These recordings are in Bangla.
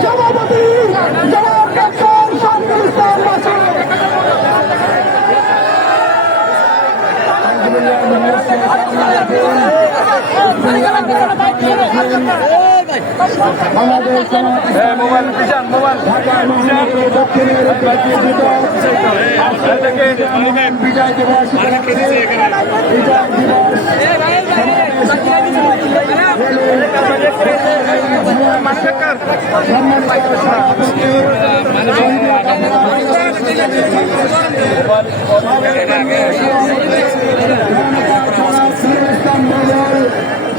সভাপতি বিজয় দিবস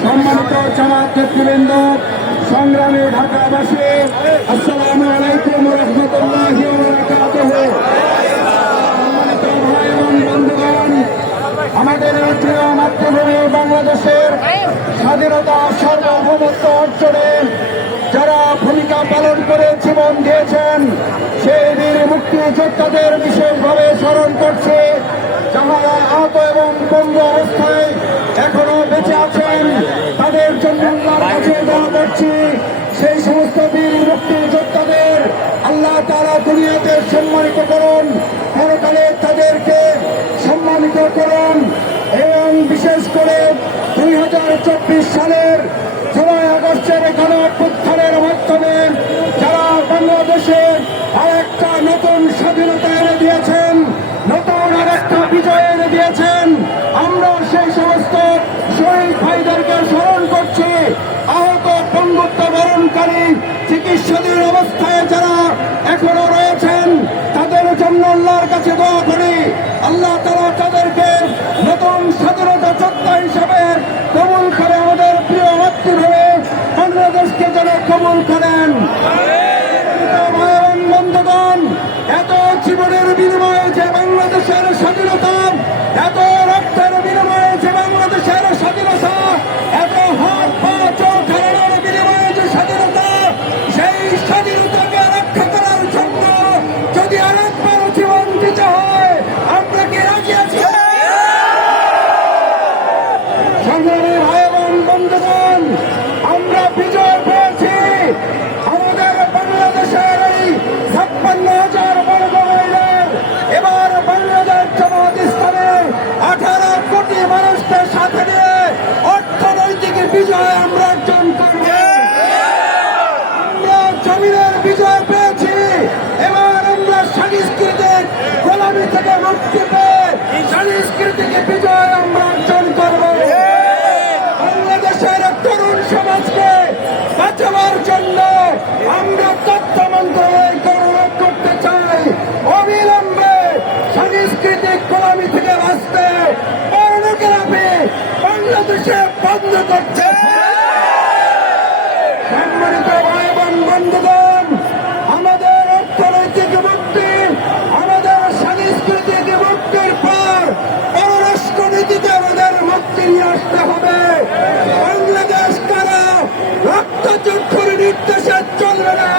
সম্মানিত জামাত নেতৃবৃন্দ, সংগ্রামী ঢাকাবাসী, আসসালামু আলাইকুম রহমতুল্লাহি ওয়া বারাকাতুহু। সম্মানিত ভাই এবং বন্ধুগণ, আমাদের প্রিয় মাতৃভূমি বাংলাদেশের স্বাধীনতা সার্বভৌমত্ব অর্জনে যারা ভূমিকা পালন করে জীবন দিয়েছেন সেই বীর মুক্তিযোদ্ধাদের বিশেষভাবে স্মরণ করছে। যাহারা আহত এবং পঙ্গু অবস্থায় এখনো বেঁচে আছেন তাদের জন্য আল্লাহর কাছে দোয়া করছি। সেই সমস্ত বীর মুক্তিযোদ্ধাদের আল্লাহ তাআলা দুনিয়াতে সম্মানিত করুন, পরকালে তাদেরকে সম্মানিত করুন। এবং বিশেষ করে 2024 সালের জুলাই আগস্টের গণঅভ্যুত্থানের মাধ্যমে যারা বাংলাদেশে আরেকটা নতুন স্বাধীনতা এনে দিয়েছেন, নতুন আরেকটা বিজয় এনে দিয়েছেন, আমরা সেই সমস্ত শহীদ ভাইদেরকে স্মরণ করছি। আহত পঙ্গুত্ব বরণকারী চিকিৎসাধীন অবস্থায় যারা এখনো রয়েছেন তাদের জন্য আল্লাহর কাছে দোয়া করি, আল্লাহ তাআলা তাদেরকে নতুন স্বাধীনতা যোদ্ধা হিসেবে কবুল করে আমাদের প্রিয় মাতৃভূমি বাংলাদেশকে যেন কবুল করেন। বন্ধুগণ, এত জীবনের বিনিময়ে যে বাংলাদেশের স্বাধীনতা, এত রক্তের বিনিময়ে যে বাংলাদেশের স্বাধীনতা, এত হাত পা চোখ হারানোর বিনিময়ে যে স্বাধীনতা, সেই স্বাধীনতাকে রক্ষা করার জন্য যদি আরেকবার জীবন দিতে হয় আমরা কি রাজি আছি? সংগ্রামী ভাই এবং বন্ধুগণ, আমরা বিজয় পেয়েছি। আমাদের বাংলাদেশের এই 56,000 বর্গ মাইলের এবার বাংলাদেশ জামাত ইসলামের 18 কোটি মানুষকে সাথে নিয়ে অর্থনৈতিক বিজয় আমরা অর্জন করব। আমরা জমিনের বিজয় পেয়েছি, এবার আমরা সাংস্কৃতিক গোলামি থেকে মুক্তি পেয়ে সাংস্কৃতিক বিজয় আমরা অর্জন করব। বাংলাদেশের তরুণ সমাজকে বাঁচাবার জন্য আমরা তথ্য মন্ত্রণালয় গঠন করতে চাই। অবিলম্বে সাংস্কৃতিক গোলামি থেকে বাঁচতে পর্নোগ্রাফি বাংলাদেশে বন্ধ করছে। সম্মানিত ভাই এবং বন্ধুগণ, আমাদের অর্থনৈতিক মুক্তি, আমাদের সাংস্কৃতিক মুক্তির পর পররাষ্ট্রনীতিতে আমাদের মুক্তি নিয়ে আসতে হবে। বাংলাদেশ কারা রক্তচক্ষুর নির্দেশে চলবে না,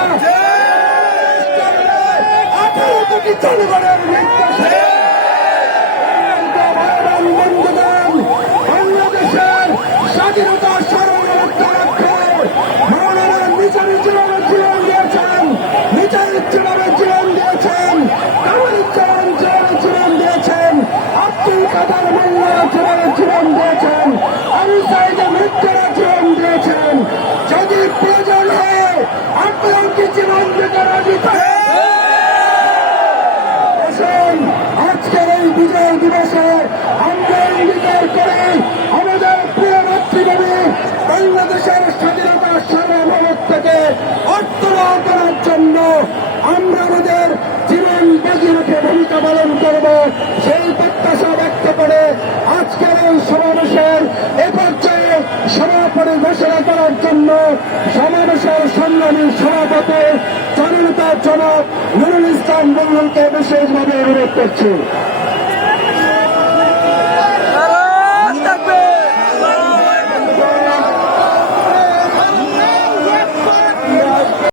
চলবে 18 কোটি জনগণের নির্দেশে। বন্ধুগণ, বাংলাদেশের স্বাধীনতা সার্বভৌমত্ব রক্ষে মৌলানা নিজামী যেভাবে জীবন দিয়েছেন, নিজামী যেভাবে জীবন দিয়েছেন, কামারুজ্জামান যেভাবে জীবন দিয়েছেন, আব্দুল কাদের মোল্লা যেভাবে জীবন দিয়েছেন, আবু সাঈদ মৃত্যুরা জীবন দিয়েছেন, যদি প্রয়োজন হয় আপনারাও কি জীবন দিতে রাজি থাকেন? আজকের এই বিজয় দিবসে আমরা অঙ্গীকার করি আমাদের প্রিয় মাতৃভূমি বাংলাদেশের স্বাধীনতা সার্বভৌমত্বকে অর্থবহ করার জন্য আমরা আমাদের জীবন বাজি রেখে ভূমিকা পালন করব। সেই প্রত্যাশা ব্যক্ত করে আজকের এই সমাবেশের এ পর্যায়ে সমাপনী ঘোষণা করার জন্য সমাবেশের সংগ্রামী সভাপতি জননেতা জনাব নুরুল ইসলাম বুলবুলকে বিশেষভাবে অনুরোধ করছি।